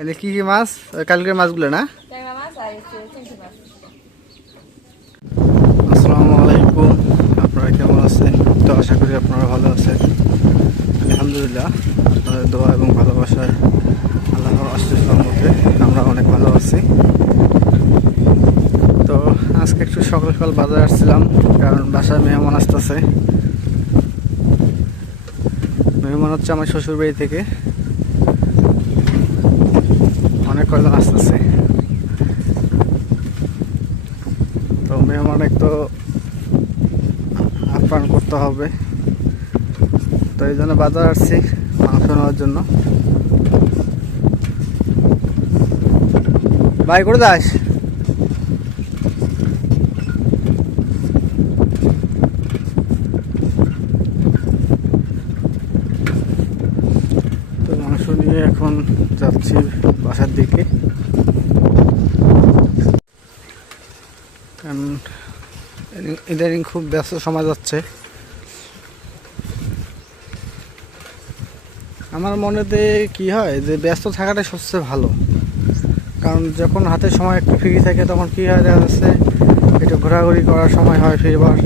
এনে কি কি মাছ? কালকের মাছগুলো না? আসসালামু আলাইকুম, আপনারা কেমন আছেন? তো আশা করি আপনারা ভালো আছেন। আলহামদুলিল্লাহ, আপনাদের দোয়া এবং ভালোবাসায় আল্লাহর অশেষ রহমতে আমরা অনেক ভালো আছি। তো আজকে একটু সকাল সকাল বাজারে আসছিলাম, কারণ বাসায় মেহমান আসতেছে। মেহমান হচ্ছে আমার শ্বশুর বাড়ি থেকে, অনেক কয়জন আসতেছে। তো মেহমান একটু আপ্যায়ন করতে হবে, তো এই জন্য বাজার আসছি মাংস নেওয়ার জন্য। ভাই করে যাস? তো মাংস নিয়ে এখন যাচ্ছি বাসার দিকে, কারণ ইদানিং খুব ব্যস্ত সময় যাচ্ছে। আমার মনেতে কি হয় যে ব্যস্ত থাকাটাই সবচেয়ে ভালো, কারণ যখন হাতে সময় একটু ফ্রি থাকে তখন কি হয়, দেখা যাচ্ছে একটু ঘোরাঘুরি করার সময় হয় ফিরবার।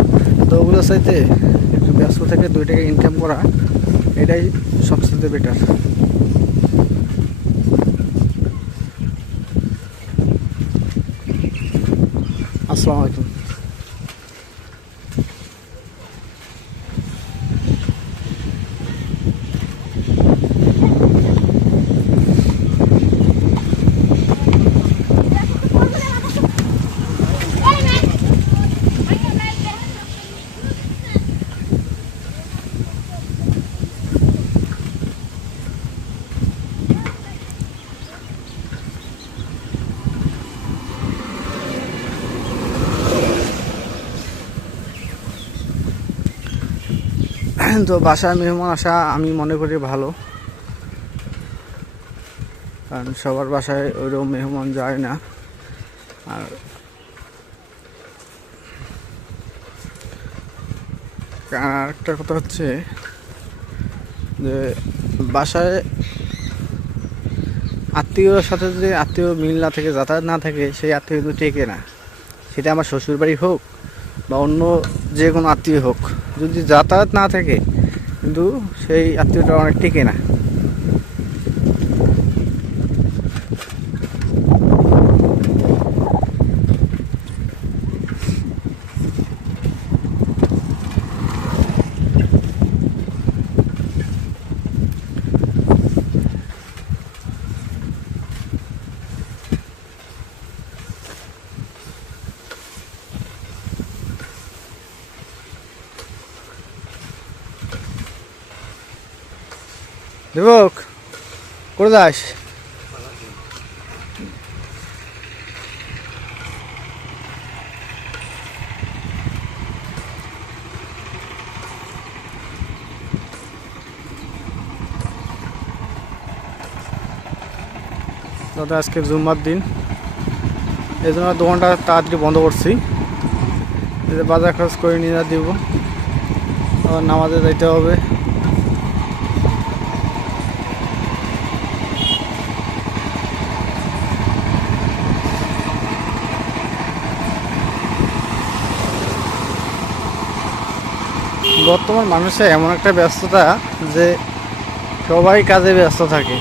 তো ওগুলো চাইতে একটু ব্যস্ত থেকে 2 টাকা ইনকাম করা, এটাই সবচেয়ে বেটার। আসসালামু আলাইকুম। তো বাসায় মেহমান আসা আমি মনে করি ভালো, কারণ সবার বাসায় ওইরকম মেহমান যায় না। আর একটা কথা হচ্ছে যে বাসায় আত্মীয়র সাথে যদি আত্মীয় মিল না থাকে, যাতায়াত না থাকে, সেই আত্মীয় কিন্তু টেকে না। সেটা আমার শ্বশুরবাড়ি হোক বা অন্য যে কোনো আত্মীয় হোক, যদি যাতায়াত না থাকে কিন্তু সেই আত্মীয়টা অনেক টেকে না। দেবক করে যাস? দাদা আজকে জুম্মার দিন, এই জন্য দোকানটা তাড়াতাড়ি বন্ধ করছি, বাজার খরচ করে নিয়ে দিব, আবার নামাজে যাইতে হবে। বর্তমান মানুষের এমন একটা ব্যস্ততা যে সবাই কাজে ব্যস্ত থাকে।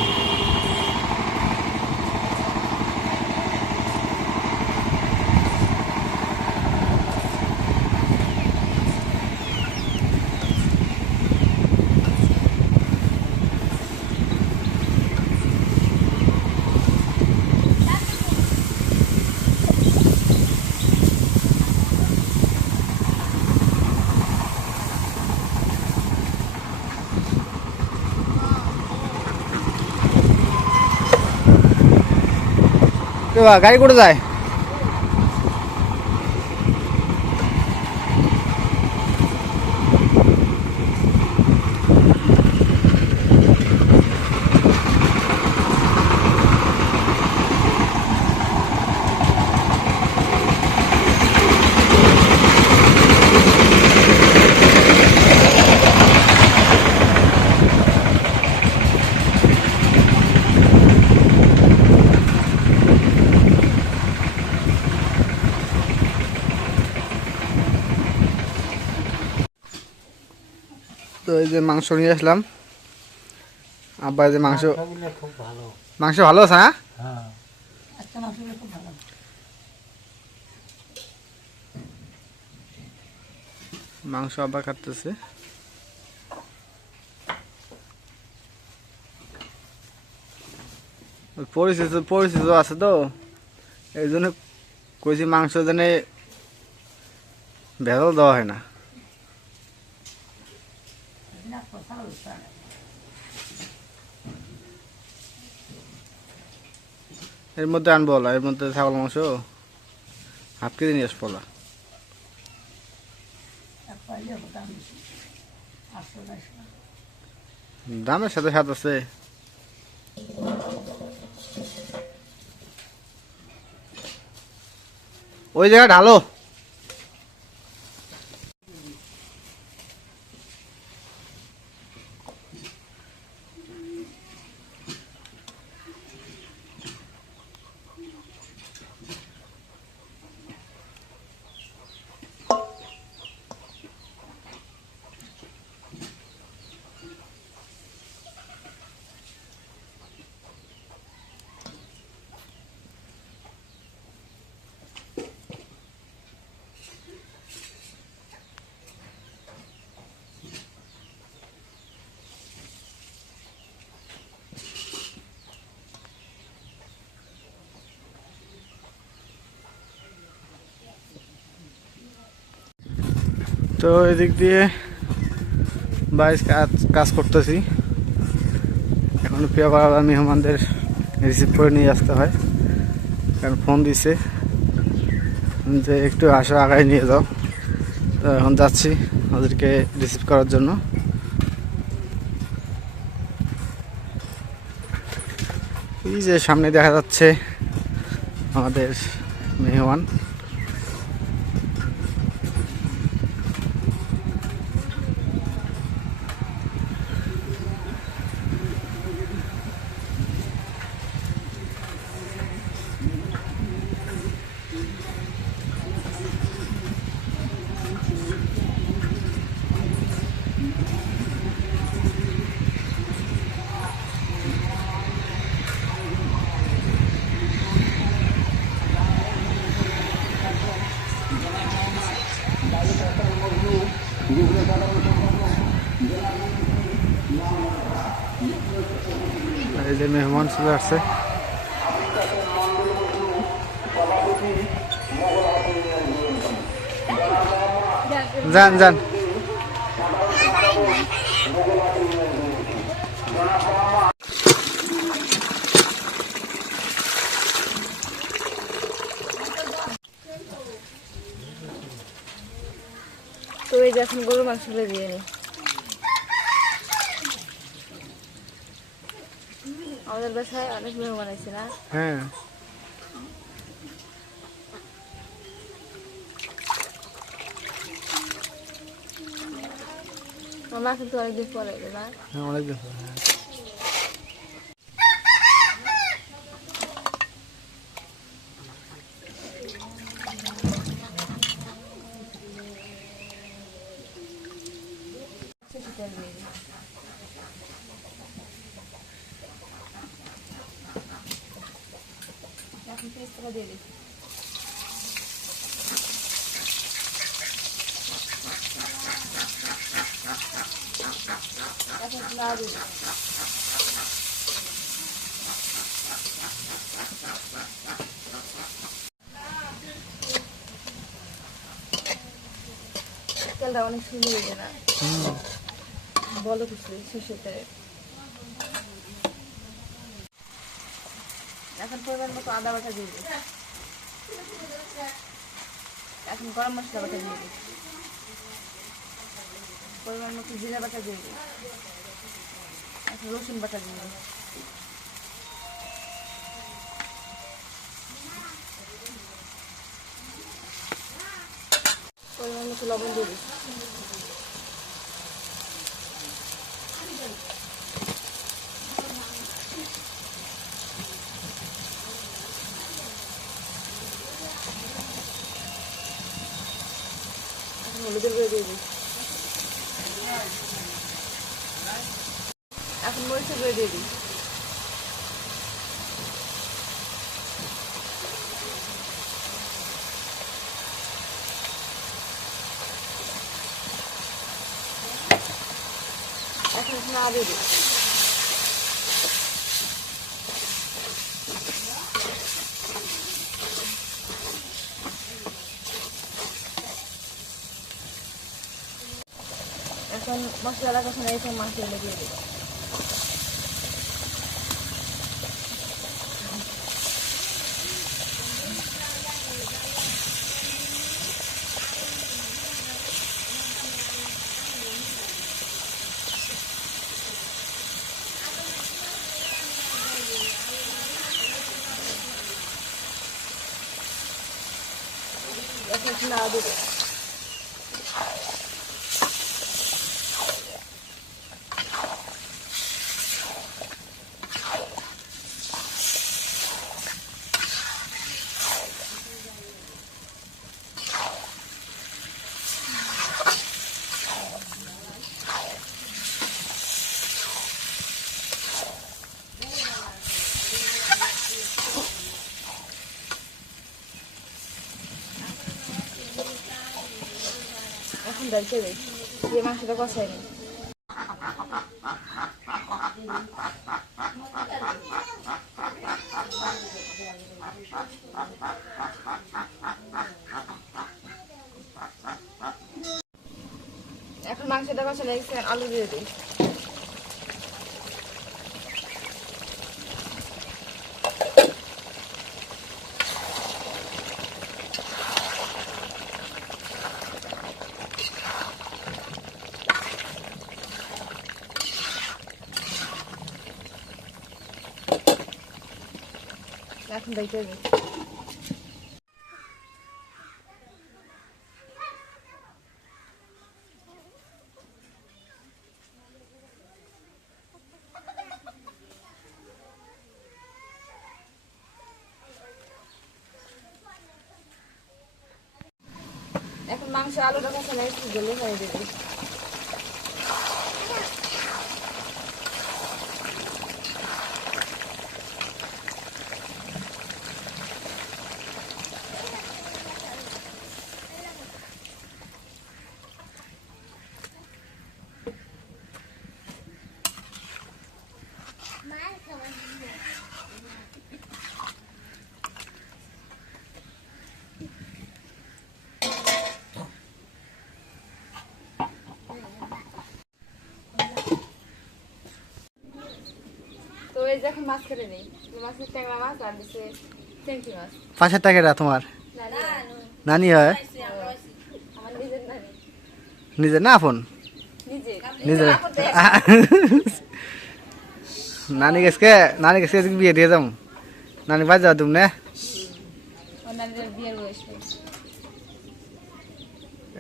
গাড়ি করে যায়? তো এই যে মাংস নিয়ে আসলাম। আব্বা যে মাংস মাংস ভালো আছে। হ্যাঁ মাংস আব্বা কাটতেছে। পরিচিত পরিচিত আছে তো এই জন্য কইছি মাংস জানে ভেজাল দেওয়া হয় না। এর মধ্যে আনবো এর মধ্যে ছাগল মাংস হাফ কেজি নিয়ে আসবো। দামের সাথে সাথে আছে। ওই জায়গা ঢালো। তো এদিক দিয়ে বাইশ কাজ করতেছি। এখন পেয়ারা মেহমানদের রিসিভ করে নিয়ে আসতে হয়, কারণ ফোন দিছে যে একটু আসো আগায় নিয়ে যাও। তো এখন যাচ্ছি ওদেরকে রিসিভ করার জন্য। এই যে সামনে দেখা যাচ্ছে আমাদের মেহমান। এই যে মেহমান চলে আসছে। যান যান। তো এই যে এখন গরুর মাংস দিয়ে নি। আমাদের বাসায় অনেক মেহমান আছে না। হ্যাঁ মামা কিন্তু অনেকদিন পরে না। হ্যাঁ অনেকদিন। এখন 30 টাকা দিয়ে দিই। এখন না দিই। তেলটা অনেক সুন্দর হয়েছে না? বলো কিছু সর্ষের তেল। এখন পরিমাণ মতো আদা বাটা দিয়ে দিই। এখন গরম মশলা বাটা দিয়ে দিই। পরিমাণ মতো জিরা বাটা দিয়ে দিই। এখন রসুন বাটা দিয়ে দিই। পরিমাণ মতো লবণ দিয়ে দিই। হলুদের গুঁড়ো দিয়ে দিই। মরিচের গুঁড়ো দিয়ে দিই। এখন না দিয়ে দিই। এখন মশলা কখন এই মাছ এলে দিয়ে দেবো। এখন না দেবো। এখন ডালতে দিই, দিয়ে মাংসটা কষাই নিই। এখন মাংসটা কষালে আলু দিয়ে দিই। এখন দেখতে দিই। এখন মাংস আলুটা কষালে একটু জলে হয়ে দেবে। তো এই যে এখন মাছ কেটে নেই, মাছের ট্যাংরা মাছ আর দিচ্ছে চেংড়ি মাছ। পাশের টাকাটা তোমার নানি হয়? আমার নিজের নানি। নিজের না আপন? নিজে নিজের। নানি গেছে বিয়ে দিয়ে যাম। নানি বাজ যাও তুমি না? নানির বিয়ের বয়স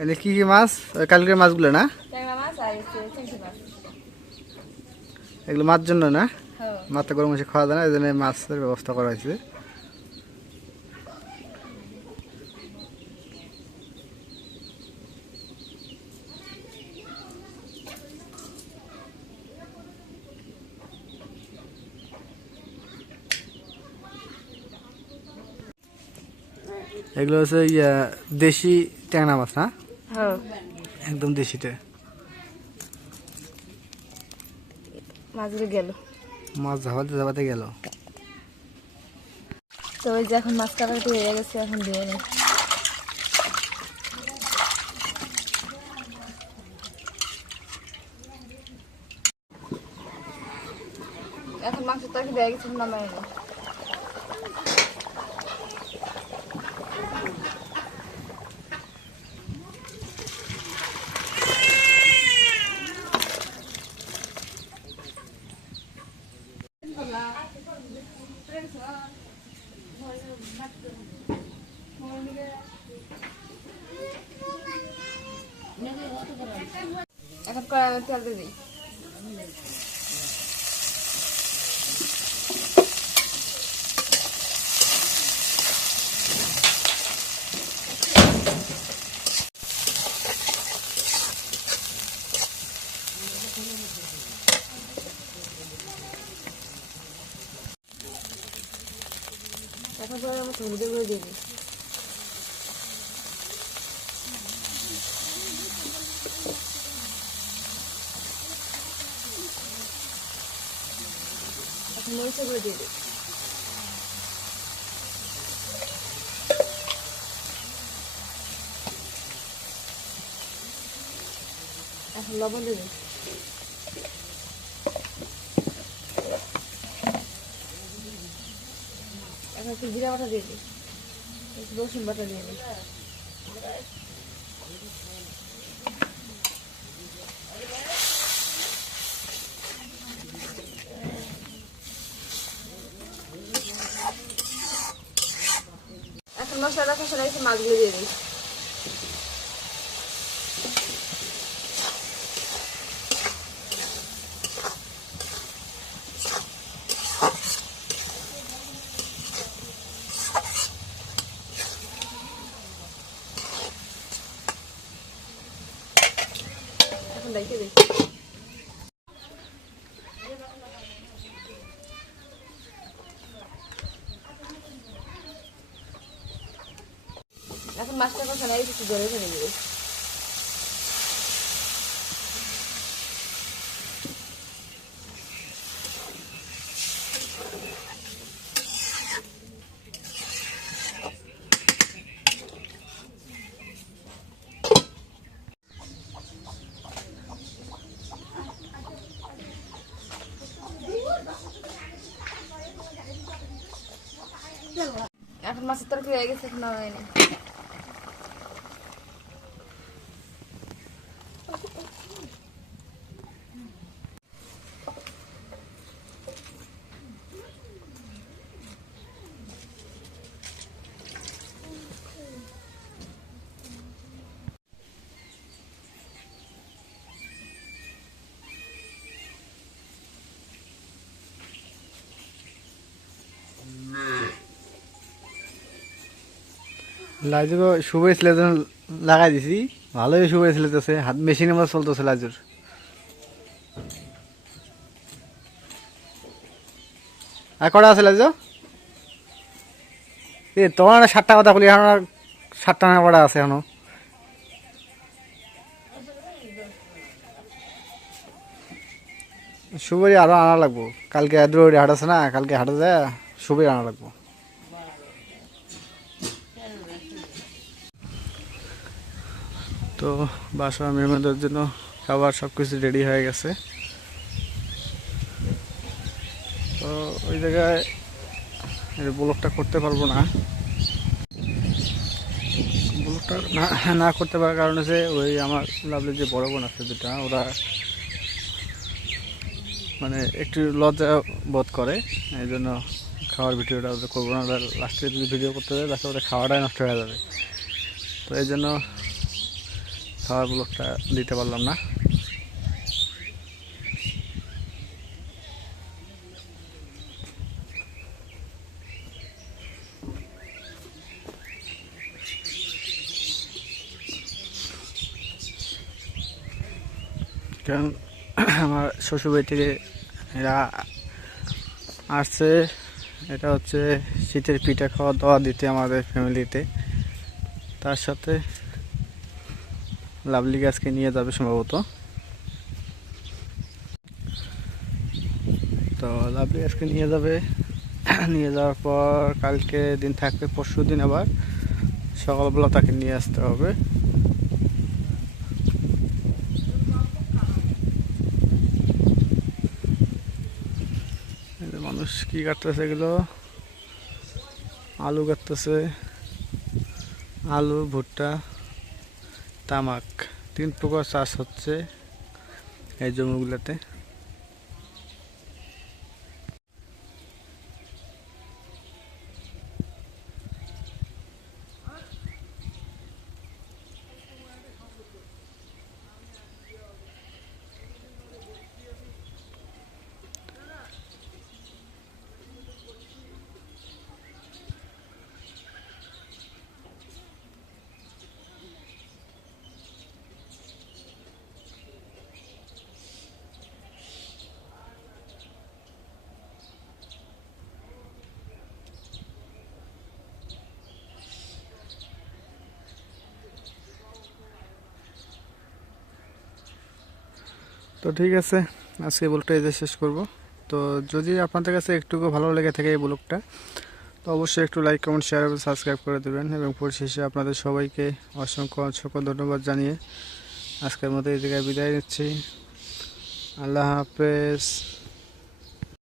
এনে কি কি মাছ? ওই কালকের মাছগুলো না? ট্যাংরা মাছ আর চেংড়ি মাছ। এগুলো মাছ জন্য না? হ্যাঁ। মাছটা গরম মাছে খাওয়া যায় না, এই জন্য মাছের ব্যবস্থা করা হয়েছে। এগুলো হচ্ছে দেশি ট্যাংরা মাছ না? হ্যাঁ, একদম দেশিতে। মাছগুলো গেল। মাছ ঝাপাতে গেল। তো ওই যে এখন মাছ কাটাকাটি হয়ে গেছে, এখন দিয়ে নেই। এখন মাংস তরকারি দেওয়া গেছে, নামাই নেই। এখন কড়াইতে তেল দিয়ে দিই। এখন পরে আমার হলুদের গুঁড়ো দিয়ে দিই। এখন মরিচের গুঁড়ো দিয়ে দিই। এখন লবণ দিয়ে দিই। এখন একটু জিরা বাটা দিয়ে দিই, একটু রসুন বাটা দিয়ে দিই। এখন মশলাটা কষানো হয়েছে, মাছগুলো দিয়ে দিই। এখন রেখে দিই। এখন মাছটা কষানো হয়েছে, একটু জলে ফেলে দিই। এখন মাছের তরকারি হয়ে গেছে, এখন নামাই নি। লাইজুকে শুভে ছিল লাগাই দিছি, ভালোই শুভে ছিলেছে, হাত মেশিনের মতো চলতেছে লাইজুর। আর কটা আছে লাইজু? এ তোমার 7টা কথা বলি, এখন 7টা না কটা আছে এখনো? শুভরি আরো আনা লাগবো, কালকে দ্রৌড়ি হাট আছে না, কালকে হাটে যায় শুভরি আনা লাগবো। তো বাসা মেহমানদের জন্য খাবার সব কিছু রেডি হয়ে গেছে। তো ওই জায়গায় ব্লগটা করতে পারবো না, ব্লগটা না করতে পারার কারণ হচ্ছে ওই আমার লাভলি যে বড় বোন আছে দুটা, ওরা মানে একটু লজ্জা বোধ করে, এই জন্য খাওয়ার ভিডিওটা ওদের করবো না। ওরা লাস্টে যদি ভিডিও করতে যায় তাহলে ওদের খাওয়াটাই নষ্ট হয়ে যাবে, তো এই জন্য খাওয়ার ব্লগটা দিতে পারলাম না। কারণ আমার শ্বশুরবাড়ি থেকে এরা আসছে, এটা হচ্ছে শীতের পিঠা খাওয়া দাওয়া দিতে আমাদের ফ্যামিলিতে। তার সাথে লাভলি গাছকে নিয়ে যাবে সম্ভবত। তো লাভলি গাছকে নিয়ে যাবে, নিয়ে যাওয়ার পর কালকে দিন থাকবে, পরশু দিন আবার সকালবেলা তাকে নিয়ে আসতে হবে। মানুষ কি কাটতেছে, এগুলো আলু কাটতেছে, আলু, ভুট্টা, তামাক, 3 প্রকার চাষ হচ্ছে এই জমিগুলোতে। তো ঠিক আছে, আজকে এই ব্লগটা এই যে শেষ করব। তো যদি আপনাদের কাছে একটুকু ভালো লেগে থাকে এই ব্লগটা, তো অবশ্যই একটু লাইক কমেন্ট শেয়ার এবং সাবস্ক্রাইব করে দেবেন। এবং পরিশেষে আপনাদের সবাইকে অসংখ্য অসংখ্য ধন্যবাদ জানিয়ে আজকের মতো এই জায়গায় বিদায় নিচ্ছি। আল্লাহ হাফেজ।